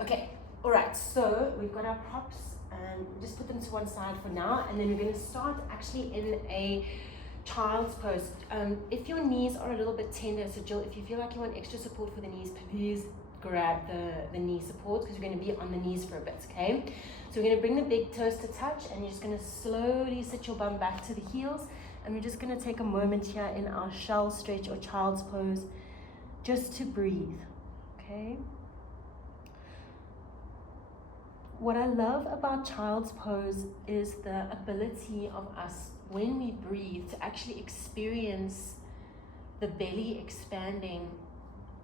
Okay, all right, so we've got our props and just put them to one side for now, and then we're going to start actually in a child's pose. If your knees are a little bit tender, so Jill, if you feel like you want extra support for the knees, please grab the knee support, because we're going to be on the knees for a bit, okay? So we're going to bring the big toes to touch, and you're just going to slowly sit your bum back to the heels, and we're just going to take a moment here in our shell stretch or child's pose just to breathe, okay? What I love about child's pose is the ability of us, when we breathe, to actually experience the belly expanding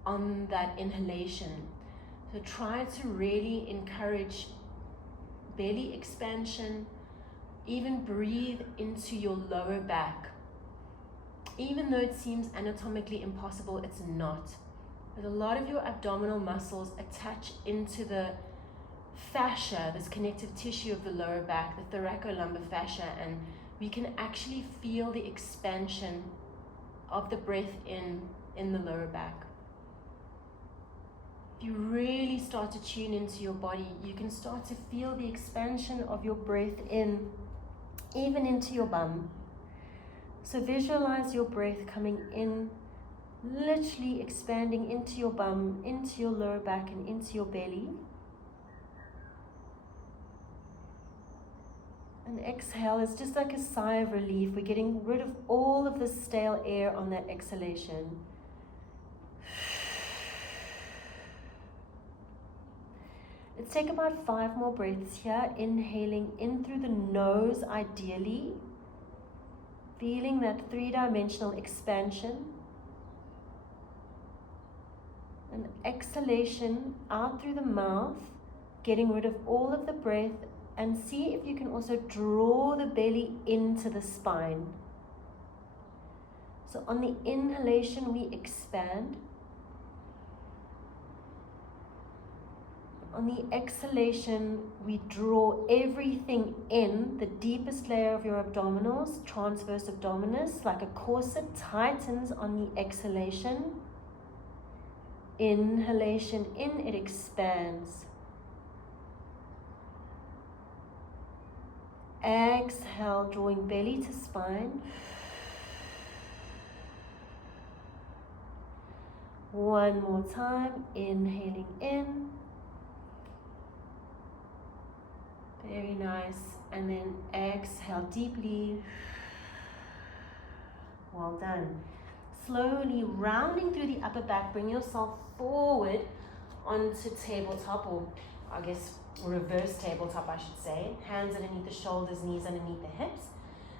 on that inhalation. So try to really encourage belly expansion, even breathe into your lower back. Even though it seems anatomically impossible, it's not. Because a lot of your abdominal muscles attach into the fascia, this connective tissue of the lower back, the thoracolumbar fascia, and we can actually feel the expansion of the breath in the lower back. If you really start to tune into your body, you can start to feel the expansion of your breath in, even into your bum. So visualize your breath coming in, literally expanding into your bum, into your lower back, and into your belly. And exhale is just like a sigh of relief. We're getting rid of all of the stale air on that exhalation. Let's take about 5 more breaths here. Inhaling in through the nose, ideally. Feeling that 3-dimensional expansion. And exhalation out through the mouth, getting rid of all of the breath. And see if you can also draw the belly into the spine. So on the inhalation, we expand. On the exhalation, we draw everything in. The deepest layer of your abdominals, transverse abdominis, like a corset, tightens on the exhalation. Inhalation in, it expands. Exhale, drawing belly to spine. One more time, inhaling in. Very nice. And then exhale deeply. Well done. Slowly rounding through the upper back, bring yourself forward onto tabletop, or I guess reverse tabletop, I should say. Hands underneath the shoulders, knees underneath the hips.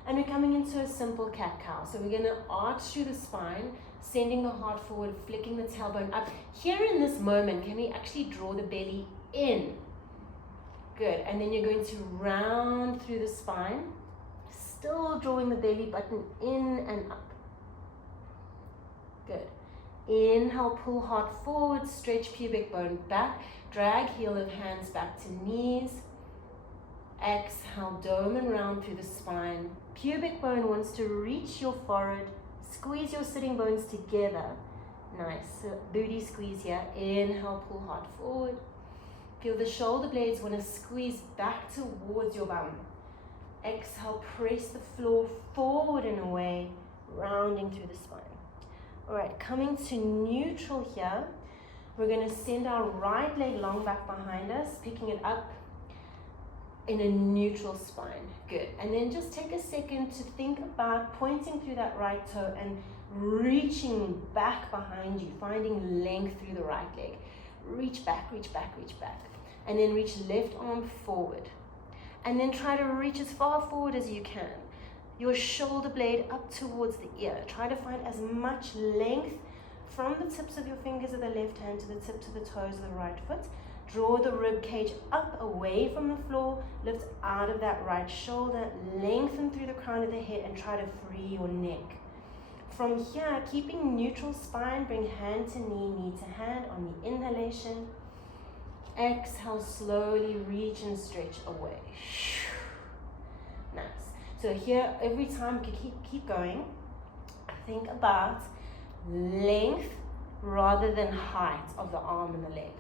And we're coming into a simple cat-cow. So we're going to arch through the spine, sending the heart forward, flicking the tailbone up. Here in this moment, can we actually draw the belly in? Good. And then you're going to round through the spine, still drawing the belly button in and up. Good. Inhale, pull heart forward, stretch pubic bone back, drag heel of hands back to knees. Exhale, dome and round through the spine. Pubic bone wants to reach your forehead. Squeeze your sitting bones together. Nice. So booty squeeze here. Inhale, pull heart forward. Feel the shoulder blades want to squeeze back towards your bum. Exhale, press the floor forward and away, rounding through the spine. All right, coming to neutral here, we're going to send our right leg long back behind us, picking it up in a neutral spine. Good. And then just take a second to think about pointing through that right toe and reaching back behind you, finding length through the right leg. Reach back, reach back, reach back. And then reach left arm forward. And then try to reach as far forward as you can. Your shoulder blade up towards the ear. Try to find as much length from the tips of your fingers of the left hand to the tips of the toes of the right foot. Draw the rib cage up away from the floor. Lift out of that right shoulder. Lengthen through the crown of the head and try to free your neck. From here, keeping neutral spine, bring hand to knee, knee to hand on the inhalation. Exhale, slowly reach and stretch away. Nice. So here, every time you keep going, think about length rather than height of the arm and the leg.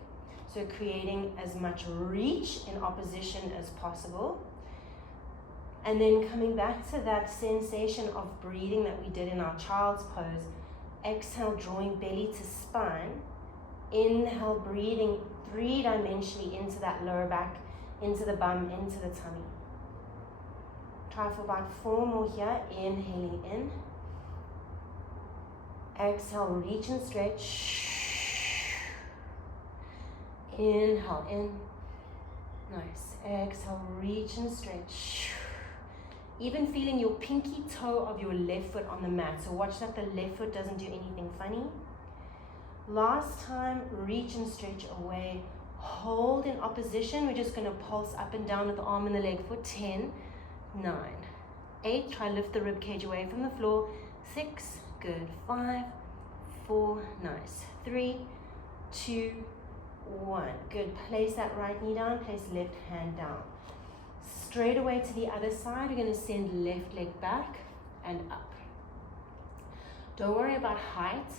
So creating as much reach in opposition as possible. And then coming back to that sensation of breathing that we did in our child's pose. Exhale, drawing belly to spine. Inhale, breathing three-dimensionally into that lower back, into the bum, into the tummy. Try for about 4 more here. Inhaling in. Exhale, reach and stretch. Inhale in. Nice. Exhale, reach and stretch. Even feeling your pinky toe of your left foot on the mat. So watch that the left foot doesn't do anything funny. Last time, reach and stretch away. Hold in opposition. We're just going to pulse up and down with the arm and the leg for 10, 9, 8. Try lift the rib cage away from the floor. 6, good. 5, 4, nice. 3, 2, 1. Good. Place that right knee down. Place left hand down. Straight away to the other side. We're going to send left leg back and up. Don't worry about height,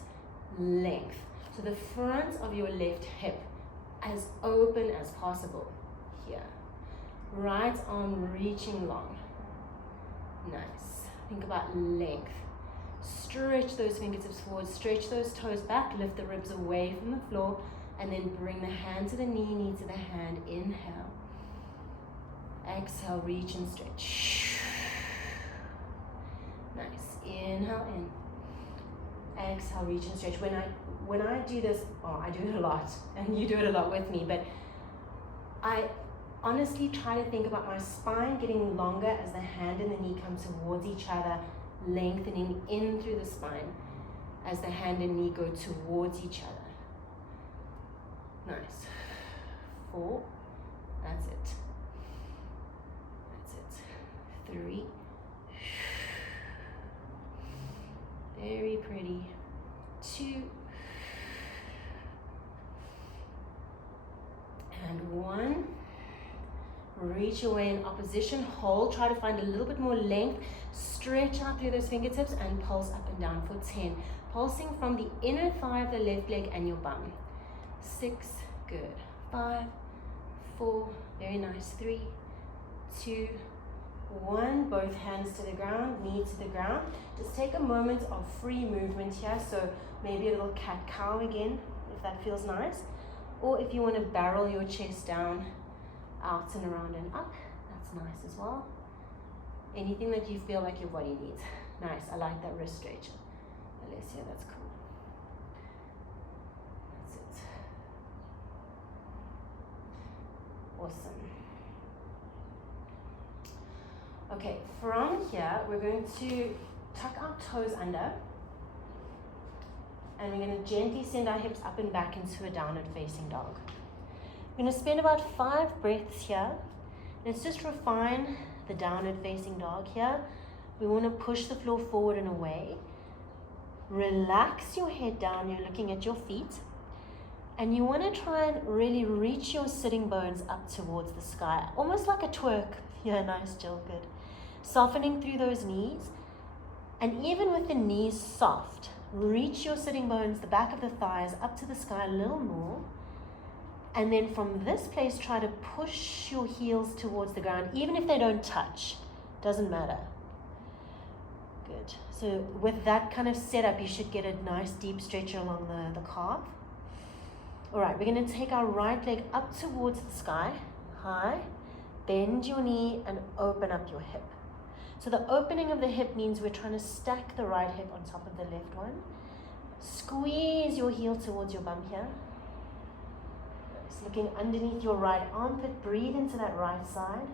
length. So the front of your left hip as open as possible. Here. Right arm reaching long. Nice. Think about length. Stretch those fingertips forward. Stretch those toes back. Lift the ribs away from the floor. And then bring the hand to the knee, knee to the hand. Inhale. Exhale, reach and stretch. Nice. Inhale in. Exhale, reach and stretch. When I do this, I do it a lot, and you do it a lot with me, but I honestly try to think about my spine getting longer as the hand and the knee come towards each other, lengthening in through the spine as the hand and knee go towards each other. Nice. 4. That's it. 3. Very pretty. 2. And 1. Reach away in opposition. Hold. Try to find a little bit more length. Stretch out through those fingertips and pulse up and down for 10. Pulsing from the inner thigh of the left leg and your bum. 6. Good. 5. 4. Very nice. 3. 2. 1, both hands to the ground, knee to the ground. Just take a moment of free movement here. So maybe a little cat-cow again, if that feels nice. Or if you want to barrel your chest down, out and around and up, that's nice as well. Anything that you feel like your body needs. Nice, I like that wrist stretch. Alessia, that's cool. That's it. Awesome. Okay, from here, we're going to tuck our toes under, and we're going to gently send our hips up and back into a downward facing dog. We're going to spend about 5 breaths here. Let's just refine the downward facing dog here. We want to push the floor forward and away. Relax your head down, you're looking at your feet. And you want to try and really reach your sitting bones up towards the sky, almost like a twerk. Yeah, nice, Jill, good. Softening through those knees, and even with the knees soft, reach your sitting bones, the back of the thighs, up to the sky a little more. And then from this place, try to push your heels towards the ground, even if they don't touch, doesn't matter. Good. So with that kind of setup, you should get a nice deep stretch along the calf. All right, we're going to take our right leg up towards the sky, high, bend your knee and open up your hip. So the opening of the hip means we're trying to stack the right hip on top of the left one. Squeeze your heel towards your bum here. Just looking underneath your right armpit, breathe into that right side.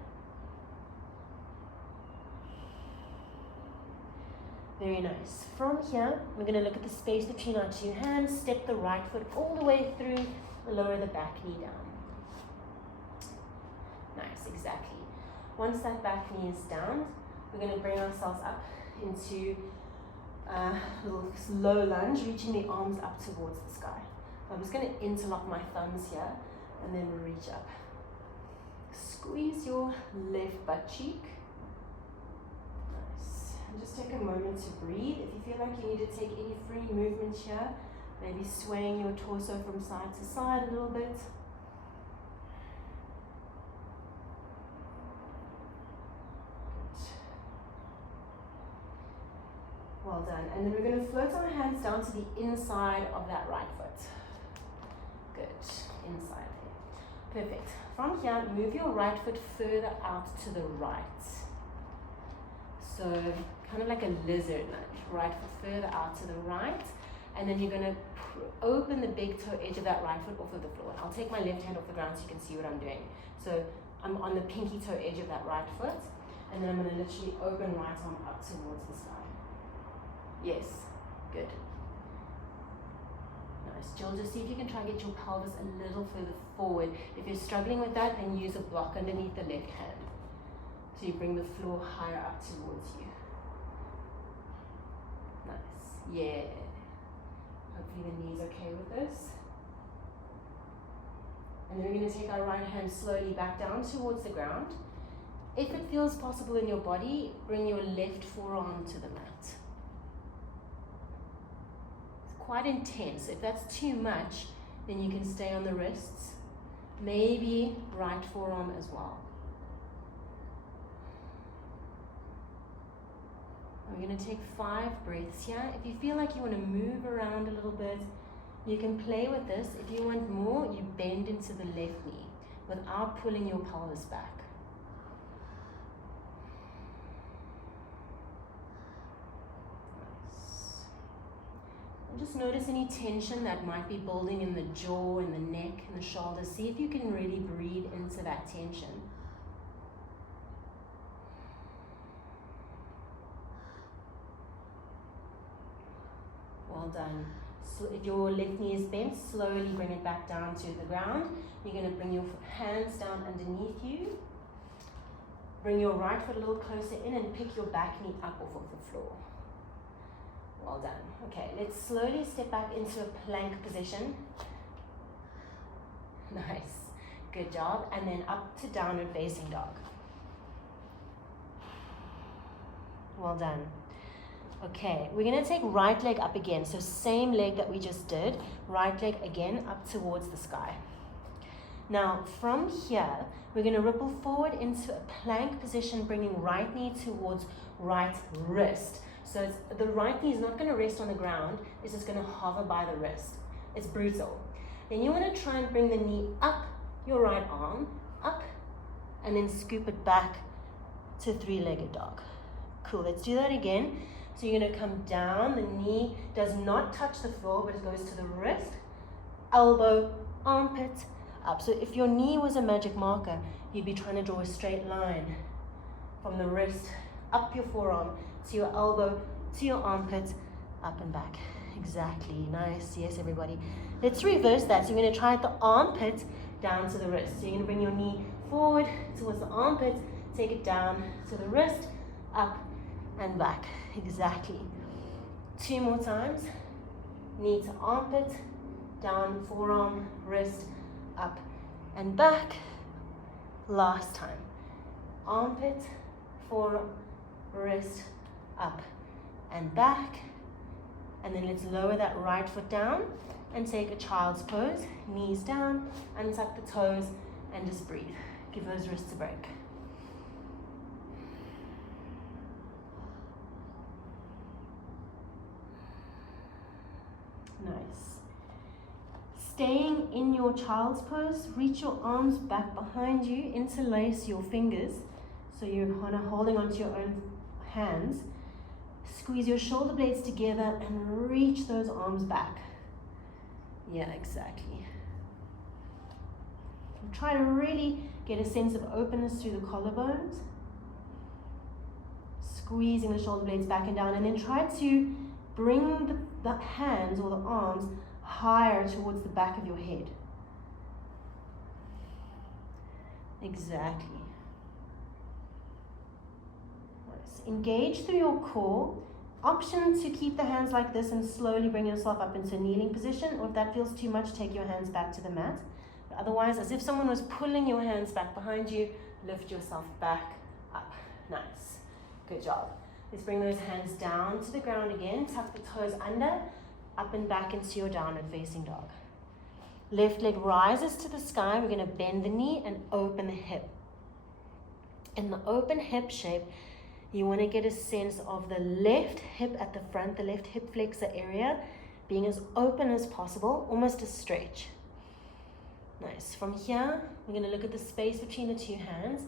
Very nice. From here, we're going to look at the space between our 2 hands, step the right foot all the way through, lower the back knee down. Nice, exactly. Once that back knee is down, we're going to bring ourselves up into a little low lunge, reaching the arms up towards the sky. I'm just going to interlock my thumbs here, and then reach up. Squeeze your left butt cheek. Nice. And just take a moment to breathe. If you feel like you need to take any free movement here, maybe swaying your torso from side to side a little bit. And then we're going to float our hands down to the inside of that right foot. Good. Inside there. Perfect. From here, move your right foot further out to the right. So kind of like a lizard lunge. Right foot further out to the right. And then you're going to open the big toe edge of that right foot off of the floor. I'll take my left hand off the ground so you can see what I'm doing. So I'm on the pinky toe edge of that right foot. And then I'm going to literally open right arm up towards the sky. Yes. Good. Nice. Jill, just see if you can try and get your pelvis a little further forward. If you're struggling with that, then use a block underneath the left hand. So you bring the floor higher up towards you. Nice. Yeah. Hopefully the knee's okay with this. And then we're going to take our right hand slowly back down towards the ground. If it feels possible in your body, bring your left forearm to the mat. Quite intense. If that's too much, then you can stay on the wrists. Maybe right forearm as well. We're going to take 5 breaths here. If you feel like you want to move around a little bit, you can play with this. If you want more, you bend into the left knee without pulling your pelvis back. Just notice any tension that might be building in the jaw, in the neck, in the shoulders. See if you can really breathe into that tension. Well done. So if your left knee is bent, slowly bring it back down to the ground. You're going to bring your hands down underneath you. Bring your right foot a little closer in and pick your back knee up off of the floor. Well done. Okay, let's slowly step back into a plank position. Nice. Good job. And then up to downward facing dog. Well done. Okay, we're going to take right leg up again. So same leg that we just did. Right leg again up towards the sky. Now from here, we're going to ripple forward into a plank position, bringing right knee towards right wrist. So it's, the right knee is not going to rest on the ground, it's just going to hover by the wrist. It's brutal. Then you want to try and bring the knee up your right arm, up, and then scoop it back to 3-legged dog. Cool, let's do that again. So you're going to come down, the knee does not touch the floor, but it goes to the wrist, elbow, armpit, up. So if your knee was a magic marker, you'd be trying to draw a straight line from the wrist, up your forearm, to your elbow, to your armpit, up and back. Exactly, nice, yes everybody. Let's reverse that. So you're going to try at the armpit, down to the wrist. So you're going to bring your knee forward towards the armpit, take it down to the wrist, up and back. Exactly. 2 more times. Knee to armpit, down, forearm, wrist, up and back. Last time. Armpit, forearm, wrist, up and back. And then let's lower that right foot down and take a child's pose. Knees down, untuck the toes, and just breathe. Give those wrists a break. Nice. Staying in your child's pose, reach your arms back behind you, interlace your fingers. So you're kind of holding onto your own hands. Squeeze your shoulder blades together and reach those arms back. Yeah, exactly. And try to really get a sense of openness through the collarbones. Squeezing the shoulder blades back and down, and then try to bring the hands or the arms higher towards the back of your head. Exactly. Nice. Engage through your core. Option to keep the hands like this and slowly bring yourself up into a kneeling position, or if that feels too much, take your hands back to the mat. But otherwise, as if someone was pulling your hands back behind you, lift yourself back up. Nice. Good job. Let's bring those hands down to the ground again. Tuck the toes under, up and back into your downward facing dog. Left leg rises to the sky. We're going to bend the knee and open the hip. In the open hip shape, You want to get a sense of the left hip at the front, the left hip flexor area, being as open as possible, almost a stretch. Nice. From here, we're going to look at the space between the two hands.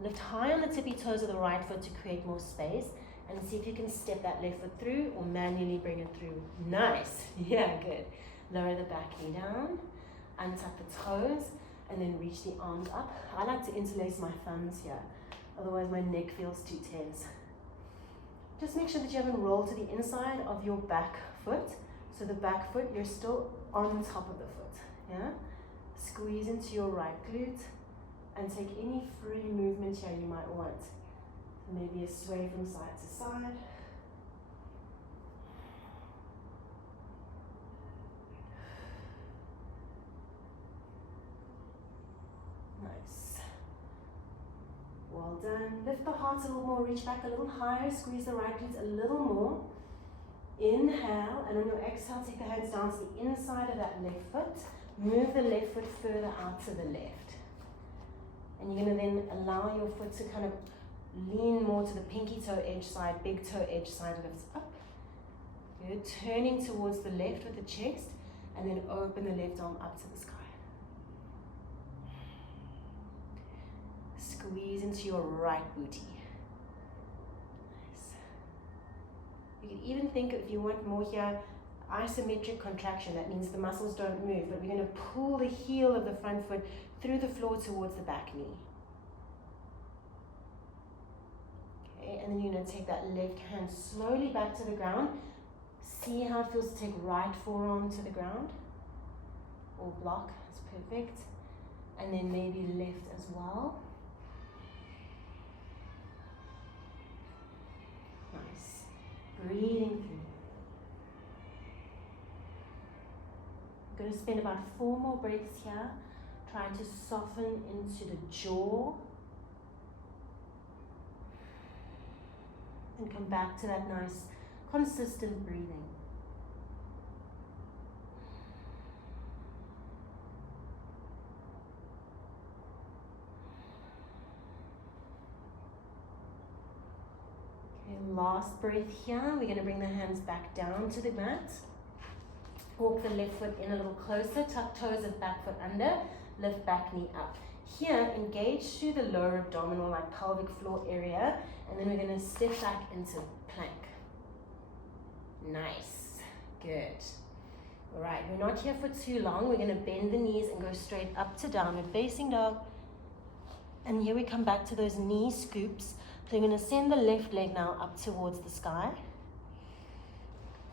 Lift high on the tippy toes of the right foot to create more space, and see if you can step that left foot through or manually bring it through. Nice. Yeah, good. Lower the back knee down, untuck the toes, and then reach the arms up. I like to interlace my thumbs here, otherwise my neck feels too tense. Just make sure that you haven't rolled to the inside of your back foot. So the back foot, you're still on top of the foot, yeah? Squeeze into your right glute and take any free movement here you might want. Maybe a sway from side to side. Nice. Well done. Lift the heart a little more, reach back a little higher, squeeze the right glutes a little more. Inhale, and on your exhale, take the hands down to the inside of that left foot. Move the left foot further out to the left. And you're going to then allow your foot to kind of lean more to the pinky toe edge side, big toe edge side, lifts up. Good. Turning towards the left with the chest, and then open the left arm up to the sky. Squeeze into your right booty. Nice. You can even think, if you want more here, isometric contraction. That means the muscles don't move, but we're going to pull the heel of the front foot through the floor towards the back knee. Okay, and then you're going to take that left hand slowly back to the ground. See how it feels to take right forearm to the ground, or block. That's perfect. And then maybe left as well. Nice. Breathing through. I'm going to spend about 4 more breaths here, trying to soften into the jaw. And come back to that nice, consistent breathing. Okay, last breath here. We're going to bring the hands back down to the mat. Walk the left foot in a little closer, tuck toes of back foot under, lift back knee up. Here, engage through the lower abdominal, like pelvic floor area, and then we're going to step back into plank. Nice. Good. All right, we're not here for too long. We're going to bend the knees and go straight up to downward facing dog. And here we come back to those knee scoops. So we're going to send the left leg now up towards the sky.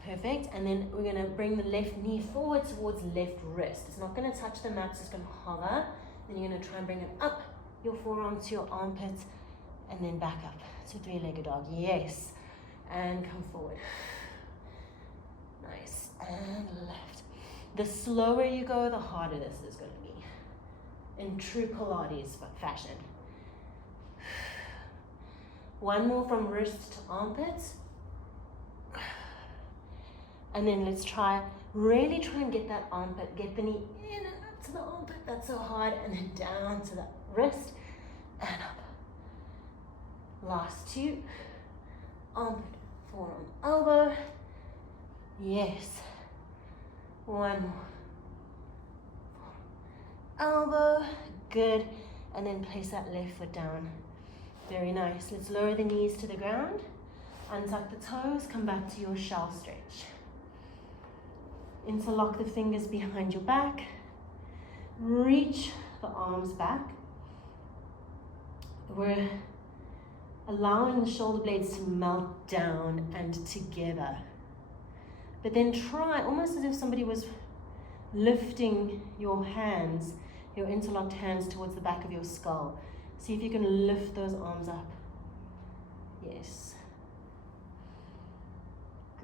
Perfect. And then we're going to bring the left knee forward towards left wrist. It's not going to touch the mat, it's just going to hover. Then you're going to try and bring it up your forearm to your armpit and then back up to three-legged dog. Yes. And come forward. Nice. And left. The slower you go, the harder this is going to be. In true Pilates fashion. One more from wrist to armpit. And then let's really try and get that armpit, get the knee in and up to the armpit, that's so hard, and then down to the wrist, and up. Last 2, armpit, forearm, elbow, yes. 1 more, elbow, good, and then place that left foot down. Very nice. Let's lower the knees to the ground, untuck the toes, come back to your shell stretch. Interlock the fingers behind your back. Reach the arms back. We're allowing the shoulder blades to melt down and together. But then try, almost as if somebody was lifting your hands, your interlocked hands towards the back of your skull. See if you can lift those arms up. Yes.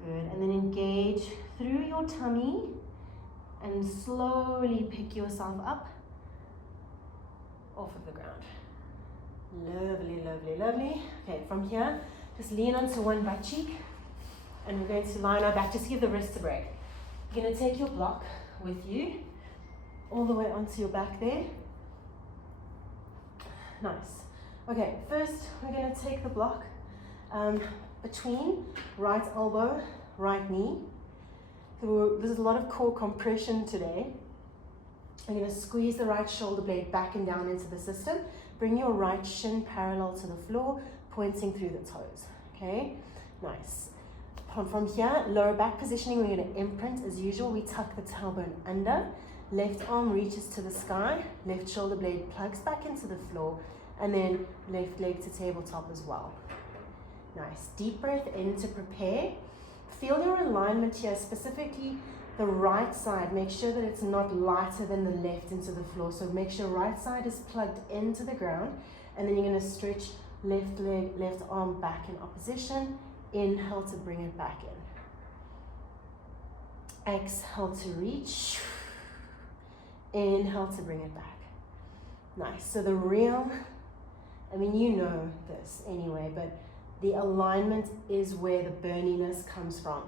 Good, and then engage through your tummy and slowly pick yourself up off of the ground. Lovely, lovely, lovely. Okay, from here, just lean onto one butt cheek and we're going to lie on our back. Just give the wrists a break. You're going to take your block with you all the way onto your back there. Nice. Okay, first we're going to take the block between right elbow, right knee. So there's a lot of core compression today. I'm going to squeeze the right shoulder blade back and down into the system. Bring your right shin parallel to the floor, pointing through the toes. Okay, nice. From here, lower back positioning, we're going to imprint. As usual, we tuck the tailbone under. Left arm reaches to the sky. Left shoulder blade plugs back into the floor. And then left leg to tabletop as well. Nice. Deep breath in to prepare. Feel your alignment here, specifically the right side. Make sure that it's not lighter than the left into the floor. So make sure right side is plugged into the ground. And then you're going to stretch left leg, left arm back in opposition. Inhale to bring it back in. Exhale to reach. Inhale to bring it back. Nice. So the real, I mean, you know this anyway, but the alignment is where the burniness comes from.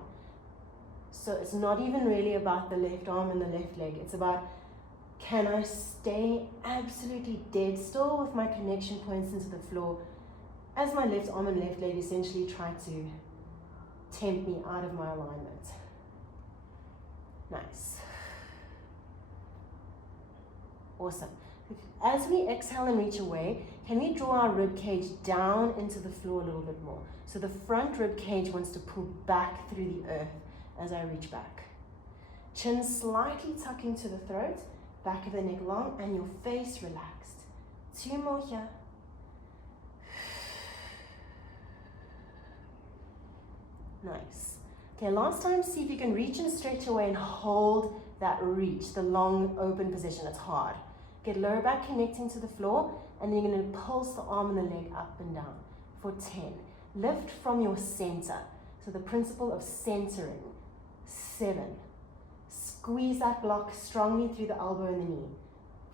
So it's not even really about the left arm and the left leg. It's about, can I stay absolutely dead still with my connection points into the floor as my left arm and left leg essentially try to tempt me out of my alignment. Nice. Awesome. As we exhale and reach away, can we draw our rib cage down into the floor a little bit more? So the front rib cage wants to pull back through the earth as I reach back. Chin slightly tucking to the throat, back of the neck long, and your face relaxed. 2 more here. Nice. Okay, last time, see if you can reach and stretch away and hold that reach, the long open position. It's hard. Get lower back connecting to the floor, and then you're going to pulse the arm and the leg up and down for 10. Lift from your center. So the principle of centering. 7. Squeeze that block strongly through the elbow and the knee.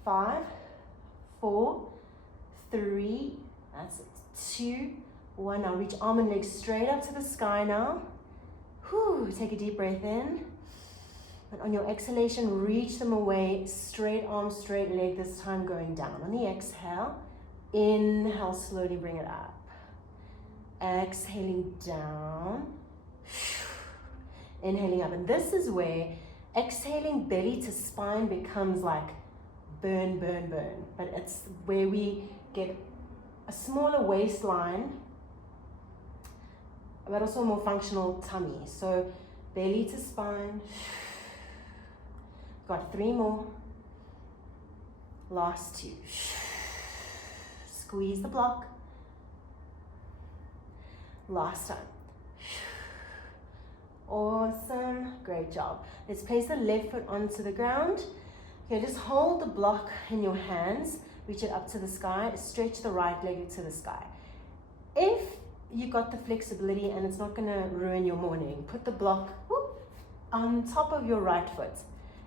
5, 4, 3, that's it. 2, 1. Now reach arm and leg straight up to the sky now. Whew, take a deep breath in. And on your exhalation, reach them away. Straight arm, straight leg, this time going down. On the exhale, inhale, slowly bring it up. Exhaling down. Inhaling up. And this is where exhaling belly to spine becomes like burn, burn, burn. But it's where we get a smaller waistline, but also a more functional tummy. So belly to spine. Got 3 more. Last 2. Squeeze the block. Last time. Awesome. Great job. Let's place the left foot onto the ground. Okay, just hold the block in your hands. Reach it up to the sky. Stretch the right leg to the sky. If you got the flexibility and it's not going to ruin your morning, put the block on top of your right foot.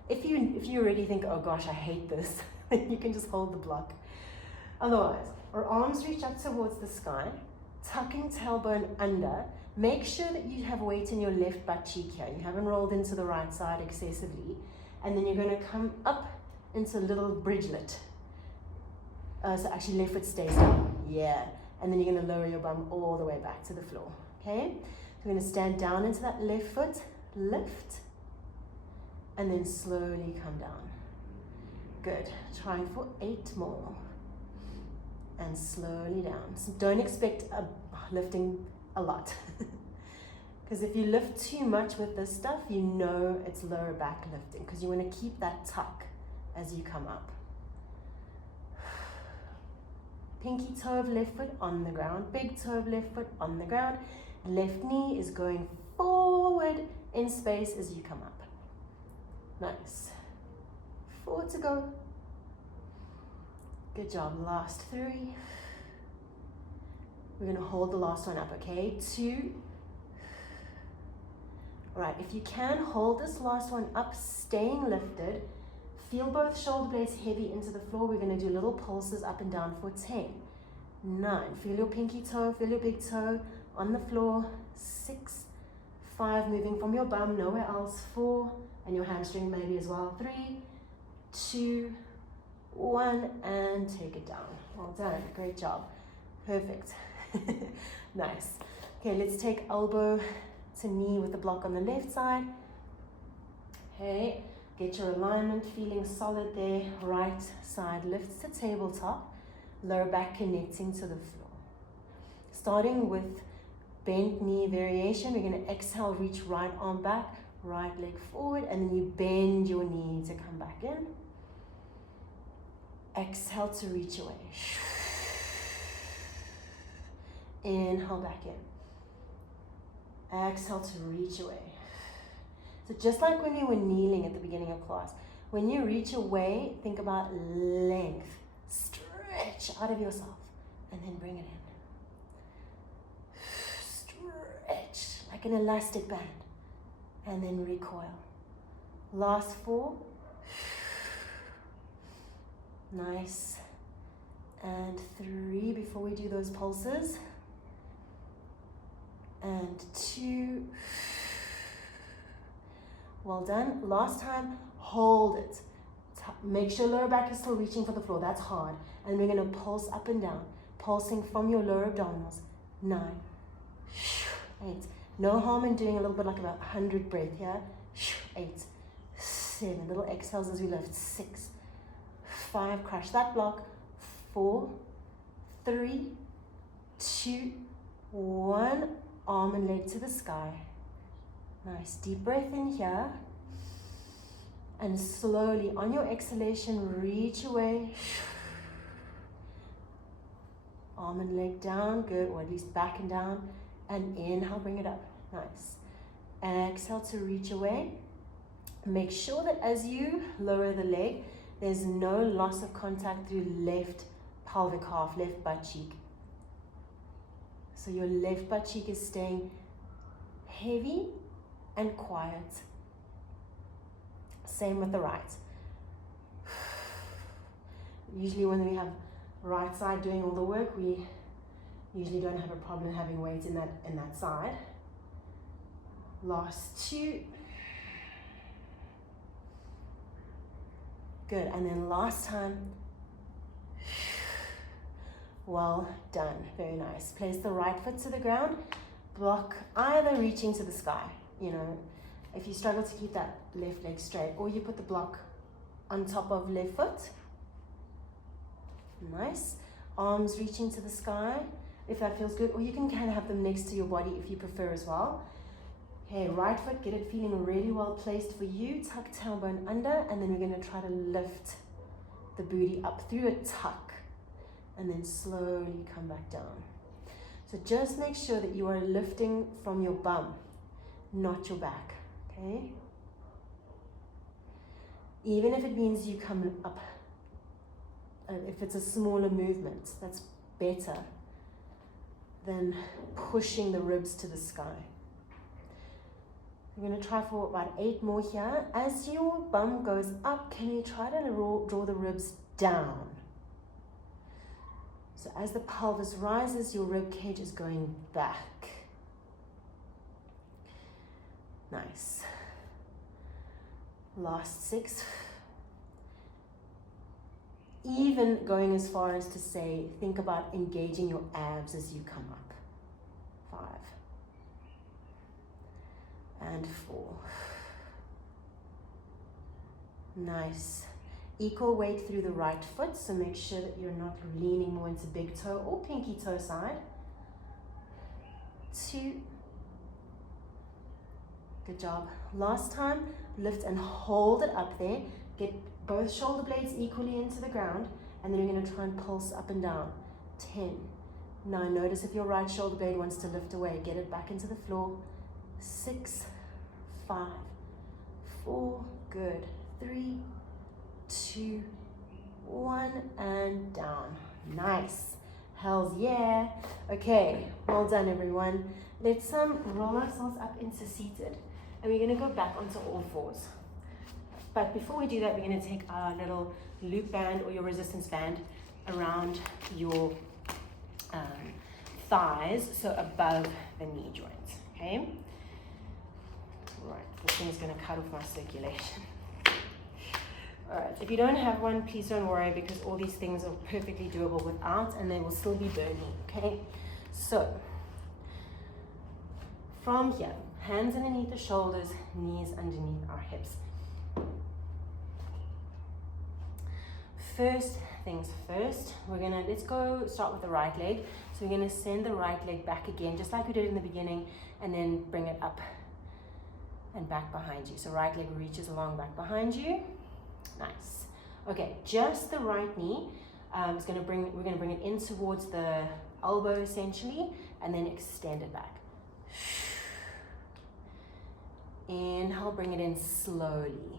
If you already think, oh gosh, I hate this, then you can just hold the block. Otherwise, our arms reach up towards the sky, tucking tailbone under. Make sure that you have weight in your left butt cheek here. You haven't rolled into the right side excessively. And then you're going to come up into a little bridgelet. So actually left foot stays down. Yeah. And then you're going to lower your bum all the way back to the floor. Okay? So we're going to stand down into that left foot, lift, and then slowly come down. Good. Trying for 8 more. And slowly down. So don't expect lifting a lot. Because if you lift too much with this stuff, you know it's lower back lifting, because you want to keep that tuck as you come up. Pinky toe of left foot on the ground, big toe of left foot on the ground. Left knee is going forward in space as you come up. Nice. 4 to go. Good job. Last 3. We're going to hold the last one up, okay? 2. All right, if you can, hold this last one up, staying lifted. Feel both shoulder blades heavy into the floor. We're going to do little pulses up and down for 10. 9. Feel your pinky toe, feel your big toe on the floor. 6. 5, moving from your bum, nowhere else. 4, and your hamstring maybe as well. 3, 2, 1, and take it down. Well done. Great job. Perfect. Nice. Okay, let's take elbow to knee with the block on the left side. Okay, get your alignment feeling solid there. Right side lifts to tabletop, lower back connecting to the floor. Starting with bent knee variation, we're going to exhale, reach right arm back, right leg forward, and then you bend your knee to come back in. Exhale to reach away. Inhale back in. Exhale to reach away. So just like when you were kneeling at the beginning of class, when you reach away, think about length. Stretch out of yourself and then bring it in. Stretch like an elastic band and then recoil. Last 4. Nice. And 3 before we do those pulses. And 2. Well done. Last time, hold it. Make sure lower back is still reaching for the floor. That's hard. And we're going to pulse up and down, pulsing from your lower abdominals. 9, 8. No harm in doing a little bit like about 100 breath here. 8, 7. Little exhales as we lift. 6, 5. Crush that block. 4, 3, 2, 1. Arm and leg to the sky. Nice. Deep breath in here. And slowly on your exhalation, reach away. Arm and leg down. Good. Or at least back and down. And inhale, bring it up. Nice. Exhale to reach away. Make sure that as you lower the leg, there's no loss of contact through left pelvic half, left butt cheek. So your left butt cheek is staying heavy and quiet. Same with the right. Usually when we have right side doing all the work, we usually don't have a problem having weight in that side. Last 2. Good, and then last time. Well done, very nice. Place the right foot to the ground, block either reaching to the sky, you know, if you struggle to keep that left leg straight, or you put the block on top of left foot. Nice. Arms reaching to the sky, if that feels good, or you can kind of have them next to your body if you prefer as well. Okay, right foot, get it feeling really well placed for you. Tuck tailbone under, and then we're going to try to lift the booty up through a tuck. And then slowly come back down. So just make sure that you are lifting from your bum, not your back, okay? Even if it means you come up, if it's a smaller movement, that's better than pushing the ribs to the sky. We're going to try for about 8 more here. As your bum goes up, can you try to draw the ribs down? So as the pelvis rises, your rib cage is going back. Nice. Last 6. Even going as far as to say, think about engaging your abs as you come up. 5. And 4. Nice. Equal weight through the right foot, so make sure that you're not leaning more into big toe or pinky toe side. 2. Good job. Last time, lift and hold it up there. Get both shoulder blades equally into the ground, and then you're going to try and pulse up and down. 10. Now notice if your right shoulder blade wants to lift away. Get it back into the floor. 6, 5, 4. Good. 3, 2, 1, and down. Nice. Hells yeah. Okay, well done everyone. Let's roll ourselves up into seated, and we're going to go back onto all 4s. But before we do that, we're going to take our little loop band or your resistance band around your thighs, so above the knee joint. Okay. Right. This thing's going to cut off my circulation. Alright, if you don't have one, please don't worry, because all these things are perfectly doable without, and they will still be burning, okay? So, from here, hands underneath the shoulders, knees underneath our hips. First things first, let's go start with the right leg. So we're gonna send the right leg back again, just like we did in the beginning, and then bring it up and back behind you. So right leg reaches along back behind you. Nice. Okay, just the right knee we're gonna bring it in towards the elbow essentially, and then extend it back. Inhale, bring it in slowly.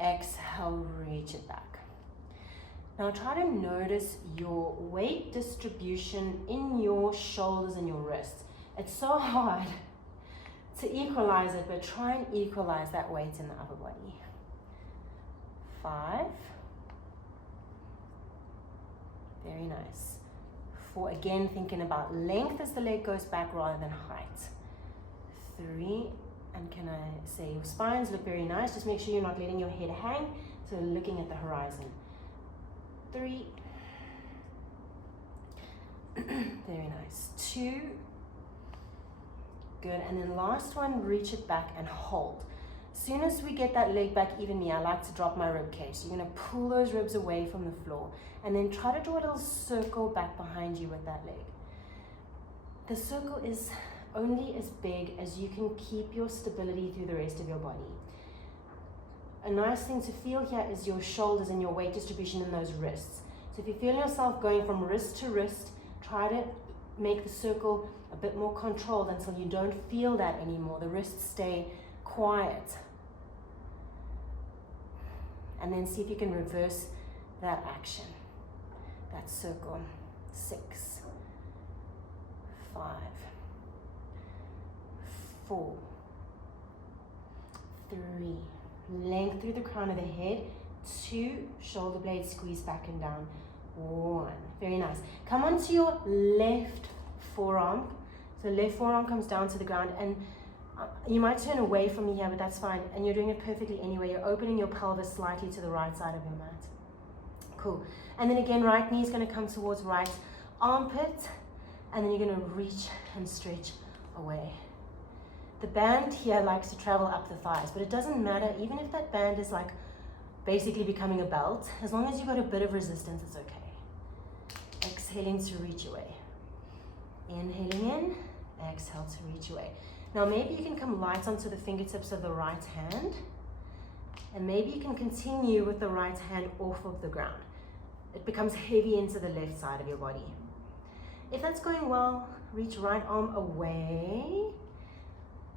Exhale, reach it back. Now try to notice your weight distribution in your shoulders and your wrists. It's so hard to equalize it, but try and equalize that weight in the upper body. 5. Very nice. 4, again thinking about length as the leg goes back rather than height. 3, and can I say your spines look very nice, just make sure you're not letting your head hang, so looking at the horizon. 3, very nice. 2, good, and then last one, reach it back and hold. As soon as we get that leg back evenly, I like to drop my rib cage. So you're gonna pull those ribs away from the floor, and then try to draw a little circle back behind you with that leg. The circle is only as big as you can keep your stability through the rest of your body. A nice thing to feel here is your shoulders and your weight distribution in those wrists. So if you feel yourself going from wrist to wrist, try to make the circle a bit more controlled until you don't feel that anymore. The wrists stay quiet. And then see if you can reverse that action, that circle. 6, 5, 4, 3, length through the crown of the head. 2, shoulder blades squeeze back and down. 1, very nice. Come onto your left forearm. So left forearm comes down to the ground, and you might turn away from me here, but that's fine. And you're doing it perfectly anyway. You're opening your pelvis slightly to the right side of your mat. Cool. And then again, right knee is going to come towards right armpit, and then you're going to reach and stretch away. The band here likes to travel up the thighs, but it doesn't matter, even if that band is like basically becoming a belt, as long as you've got a bit of resistance, it's okay. Exhaling to reach away. Inhaling in, exhale to reach away. Now maybe you can come light onto the fingertips of the right hand, and maybe you can continue with the right hand off of the ground. It becomes heavy into the left side of your body. If that's going well, reach right arm away,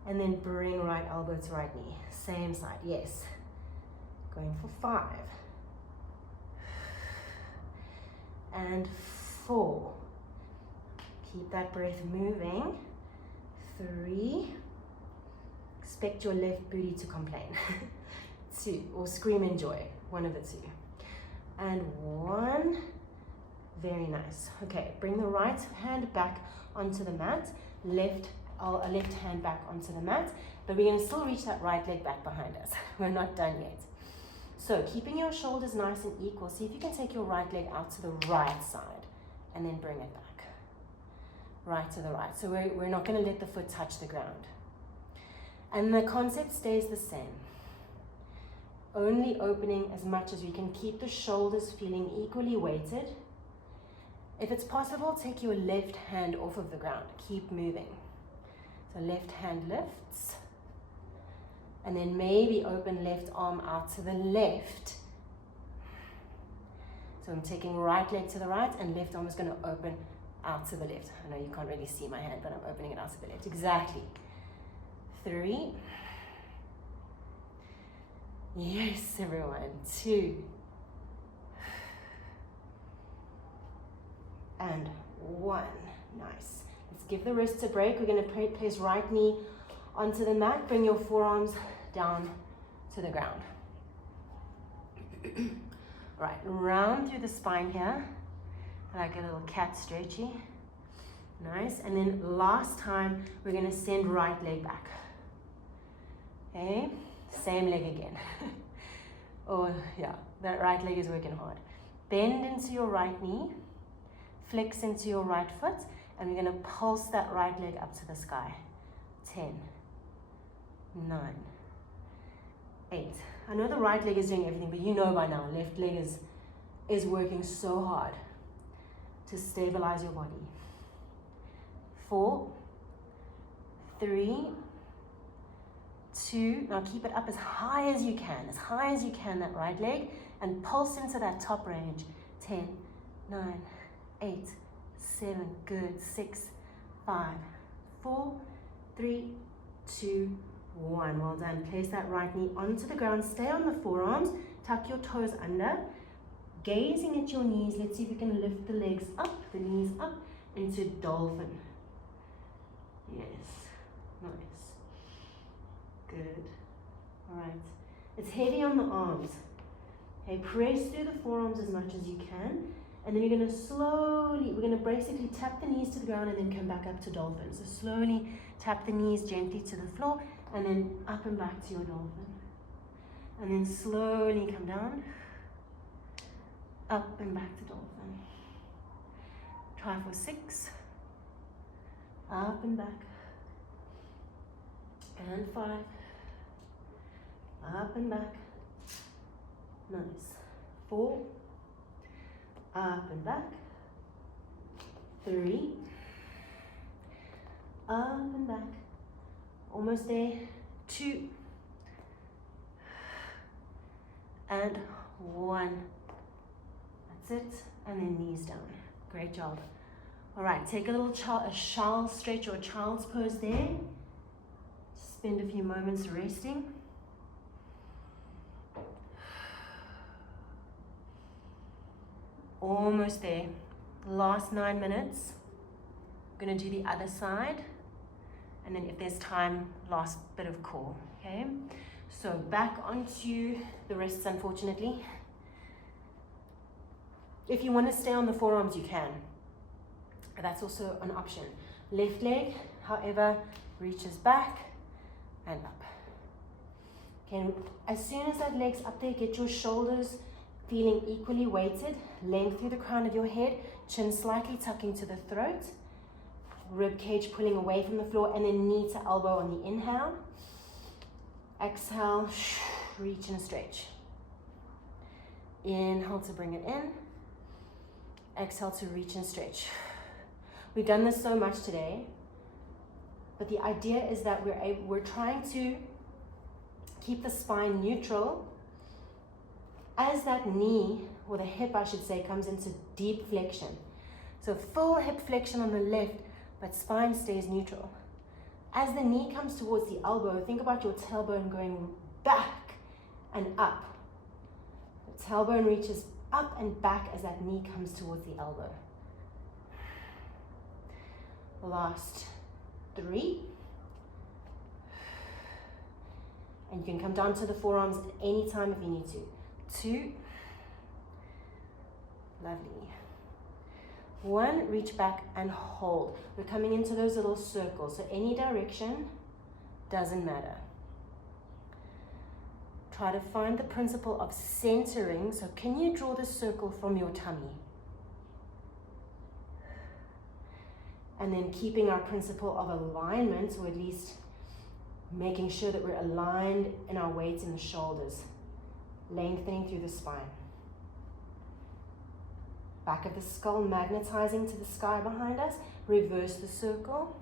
and then bring right elbow to right knee. Same side, yes. Going for 5. And 4. Keep that breath moving. 3. Expect your left booty to complain. 2, or scream in joy, one of the 2. And 1. Very nice. Okay, bring the right hand back onto the mat, left hand back onto the mat, but we're going to still reach that right leg back behind us. We're not done yet. So keeping your shoulders nice and equal, see if you can take your right leg out to the right side and then bring it back. Right to the right. So we're not going to let the foot touch the ground. And the concept stays the same. Only opening as much as we can. Keep the shoulders feeling equally weighted. If it's possible, take your left hand off of the ground. Keep moving. So left hand lifts. And then maybe open left arm out to the left. So I'm taking right leg to the right, and left arm is going to open out to the left. I know you can't really see my hand, but I'm opening it out to the left. Exactly. 3. Yes, everyone. 2. And 1. Nice. Let's give the wrists a break. We're going to place right knee onto the mat. Bring your forearms down to the ground. Right, round through the spine here. Like a little cat stretchy. Nice. And then last time, we're going to send right leg back. Okay, same leg again. Oh yeah, that right leg is working hard. Bend into your right knee, flex into your right foot, and we're going to pulse that right leg up to the sky. 10, 9, 8. I know the right leg is doing everything, but you know by now, left leg is working so hard to stabilize your body. 4, 3, 2, now keep it up as high as you can, that right leg, and pulse into that top range. 10, 9, 8, 7, good, 6, 5, 4, 3, 2, 1. Well done. Place that right knee onto the ground, stay on the forearms, tuck your toes under, gazing at your knees. Let's see if you can lift the legs up, the knees up, into dolphin. Yes, nice, good. All right, it's heavy on the arms. Okay, press through the forearms as much as you can, and then you're going to slowly, we're going to basically tap the knees to the ground and then come back up to dolphin. So slowly tap the knees gently to the floor and then up and back to your dolphin. And then slowly come down, up and back to dolphin. Try for 6, up and back, and 5, up and back, nice, 4, up and back, 3, up and back, almost there, 2, and 1, that's it, and then knees down. Great job. All right, take a little child's stretch or a child's pose there. Spend a few moments resting. Almost there. Last 9 minutes. We're going to do the other side. And then if there's time, last bit of core. Okay? So back onto the wrists, unfortunately. If you want to stay on the forearms, you can. That's also an option. Left leg, however, reaches back and up. Okay, as soon as that leg's up there, get your shoulders feeling equally weighted, length through the crown of your head, chin slightly tucking to the throat, rib cage pulling away from the floor, and then knee to elbow on the inhale. Exhale, reach and stretch. Inhale to bring it in. Exhale to reach and stretch. We've done this so much today, but the idea is that we're trying to keep the spine neutral as that knee, or the hip I should say, comes into deep flexion. So full hip flexion on the left, but spine stays neutral. As the knee comes towards the elbow, think about your tailbone going back and up. The tailbone reaches up and back as that knee comes towards the elbow. Last 3. And you can come down to the forearms at any time if you need to. 2. Lovely. 1, reach back and hold. We're coming into those little circles, so any direction doesn't matter. Try to find the principle of centering. So can you draw the circle from your tummy? And then keeping our principle of alignment, or at least making sure that we're aligned in our weights in the shoulders, lengthening through the spine. Back of the skull magnetizing to the sky behind us. Reverse the circle.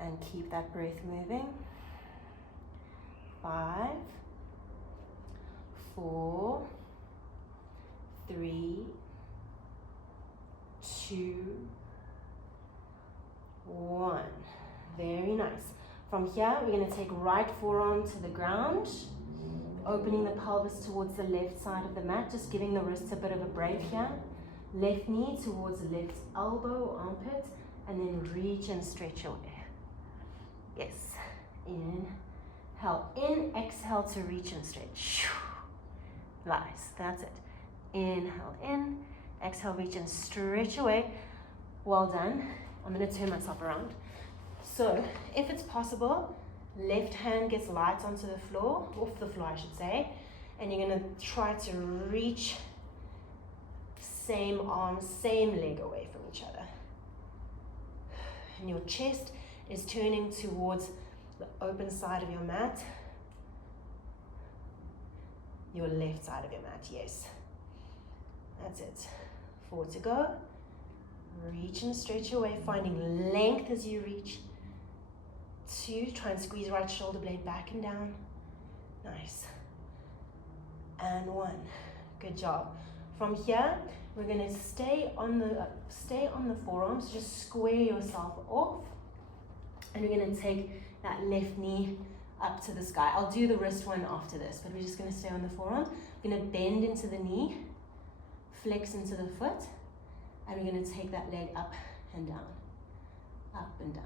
And keep that breath moving. 5, 4, 3, 2, 1. Very nice. From here, we're going to take right forearm to the ground, opening the pelvis towards the left side of the mat, just giving the wrists a bit of a break here. Left knee towards the left elbow or armpit, and then reach and stretch your air. Yes. Inhale in, exhale to reach and stretch. Nice. That's it. Inhale in, exhale, reach and stretch away. Well done. I'm going to turn myself around. So, if it's possible, left hand gets light onto the floor, off the floor I should say, and you're going to try to reach same arm, same leg away from each other. and your chest is turning towards the open side of your mat. Your left side of your mat, yes. That's it. 4 to go. Reach and stretch your way, finding length as you reach. 2, try and squeeze right shoulder blade back and down. Nice. And 1. Good job. From here, we're going to stay on the forearms. Just square yourself off. And we're going to take that left knee up to the sky. I'll do the wrist one after this, but we're just going to stay on the forearms. We're going to bend into the knee, flex into the foot, and we're going to take that leg up and down, up and down.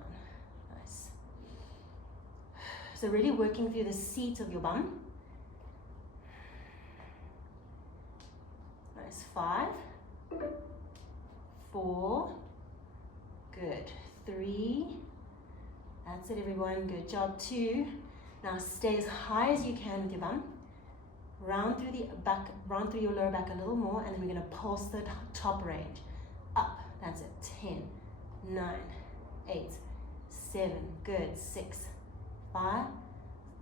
Nice. So really working through the seat of your bum. Nice. 5, 4, good. 3, that's it everyone, good job. 2, now stay as high as you can with your bum. Round through the back, round through your lower back a little more, and then we're going to pulse the top range. Up, that's it. 10, 9, 8, 7, good. 6, 5,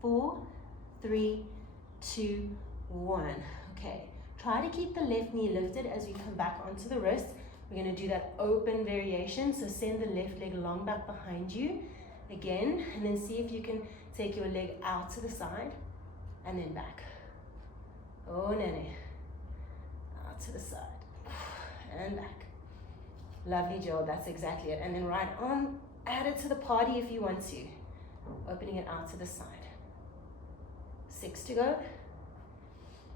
4, 3, 2, 1. Okay, try to keep the left knee lifted as we come back onto the wrist. We're going to do that open variation, so send the left leg long back behind you again, and then see if you can take your leg out to the side and then back. Oh, nene. Out to the side and back. Lovely job, that's exactly it. And then right on, add it to the party if you want to. Opening it out to the side. 6 to go.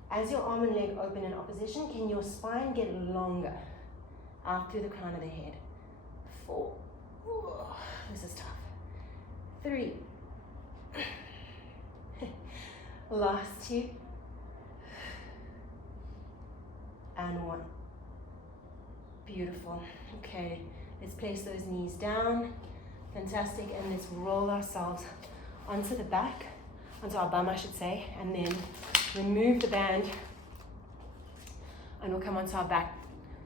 As your arm and leg open in opposition, can your spine get longer out through the crown of the head? 4. Ooh, this is tough. 3. Last 2. And 1. Beautiful. Okay, let's place those knees down. Fantastic. And let's roll ourselves onto the back, onto our bum I should say, and then remove the band, and we'll come onto our back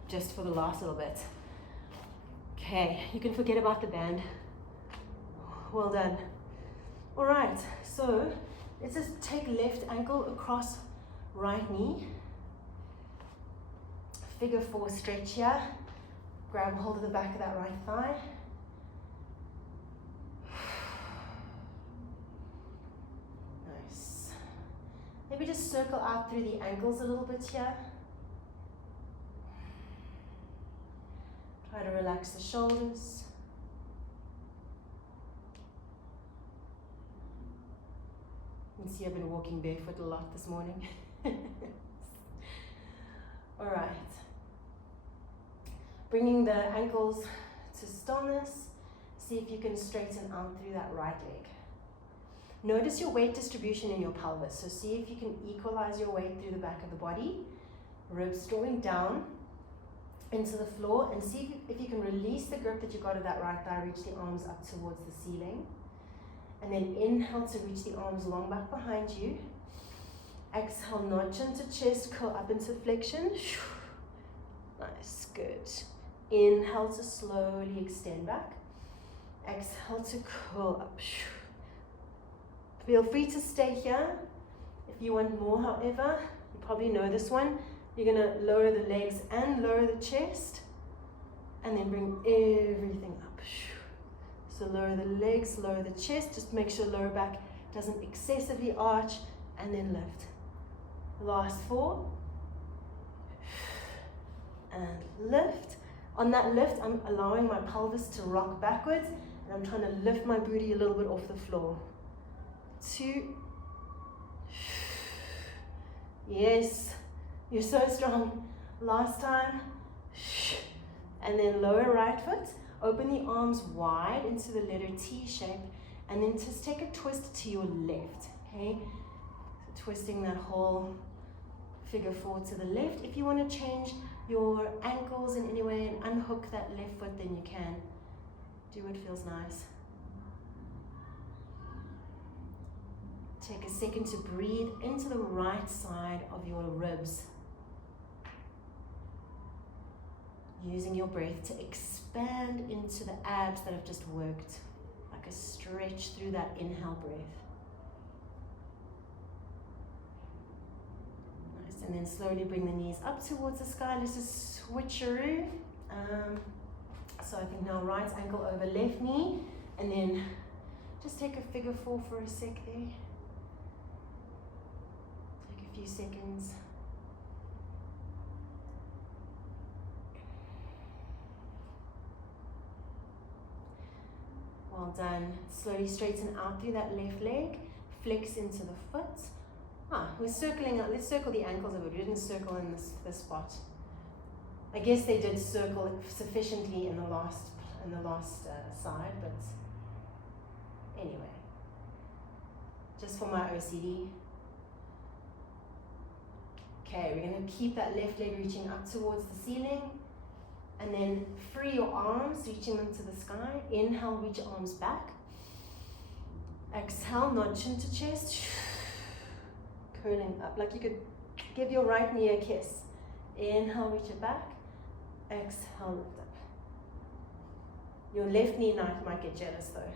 just for the last little bit. Okay, you can forget about the band. Well done. All right, so let's just take left ankle across right knee. Figure 4 stretch here. Grab hold of the back of that right thigh. Nice. Maybe just circle out through the ankles a little bit here. Try to relax the shoulders. You can see I've been walking barefoot a lot this morning. All right. Bringing the ankles to stillness. See if you can straighten out through that right leg. Notice your weight distribution in your pelvis. So see if you can equalize your weight through the back of the body. Ribs drawing down into the floor, and see if you can release the grip that you got of that right thigh. Reach the arms up towards the ceiling. And then inhale to reach the arms long back behind you. Exhale, notch into chest, curl up into flexion. Nice, good. Inhale to slowly extend back. Exhale to curl up. Feel free to stay here. If you want more, however, you probably know this one. You're going to lower the legs and lower the chest, and then bring everything up. So lower the legs, lower the chest. Just make sure lower back doesn't excessively arch, and then lift. Last 4. And lift. On that lift, I'm allowing my pelvis to rock backwards, and I'm trying to lift my booty a little bit off the floor. 2. Yes, you're so strong. Last time. And then lower right foot. Open the arms wide into the letter T shape, and then just take a twist to your left, okay? So twisting that whole figure 4 to the left. If you want to change your ankles in any way and unhook that left foot, then you can. Do what feels nice. Take a second to breathe into the right side of your ribs. Using your breath to expand into the abs that have just worked, like a stretch through that inhale breath. Nice, and then slowly bring the knees up towards the sky. Let's just switcheroo. So I think now right ankle over left knee, and then just take a figure 4 for a sec there. Take a few seconds. Well done. Slowly straighten out through that left leg. Flex into the foot. We're circling out. Let's circle the ankles over. We didn't circle in this spot. I guess they did circle sufficiently in the last side, but anyway. Just for my OCD. Okay, we're going to keep that left leg reaching up towards the ceiling. And then free your arms, reaching them to the sky. Inhale, reach your arms back. Exhale, nod chin to chest. Curling up, like you could give your right knee a kiss. Inhale, reach it back. Exhale, lift up. Your left knee might get jealous though.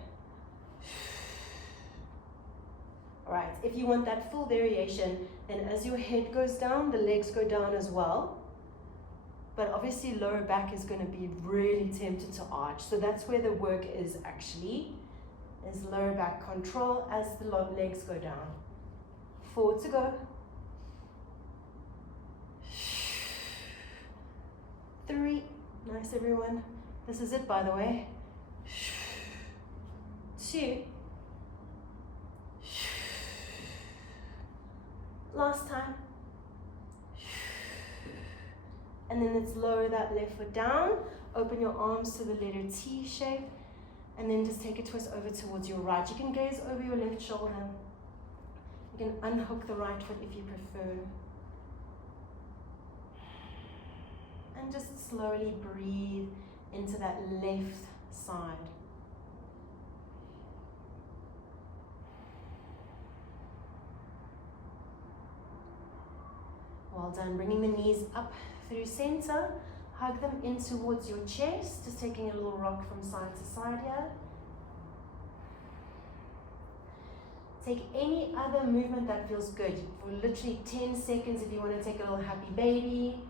Alright, if you want that full variation, then as your head goes down, the legs go down as well. But obviously lower back is going to be really tempted to arch. So that's where the work is actually, is lower back control as the legs go down. 4 to go. 3. Nice, everyone. This is it, by the way. 2. Last time. And then let's lower that left foot down. Open your arms to the letter T shape. And then just take a twist over towards your right. You can gaze over your left shoulder. You can unhook the right foot if you prefer. And just slowly breathe into that left side. Well done. Bringing the knees up through center, hug them in towards your chest, just taking a little rock from side to side here. Take any other movement that feels good. For literally 10 seconds if you want to take a little happy baby,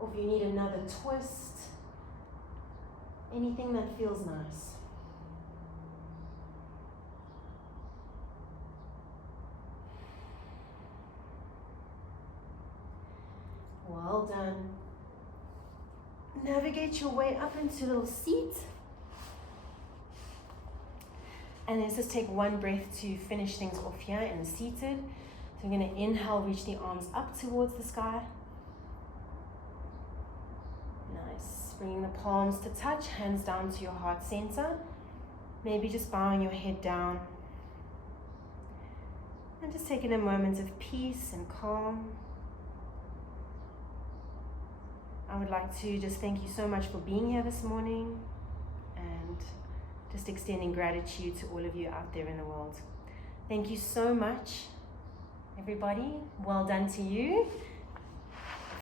or if you need another twist. Anything that feels nice. Well done. Navigate your way up into a little seat. And let's just take one breath to finish things off here in seated. So we're going to inhale, reach the arms up towards the sky. Nice. Bringing the palms to touch, hands down to your heart center. Maybe just bowing your head down. And just taking a moment of peace and calm. I would like to just thank you so much for being here this morning and just extending gratitude to all of you out there in the world. Thank you so much, everybody. Well done to you.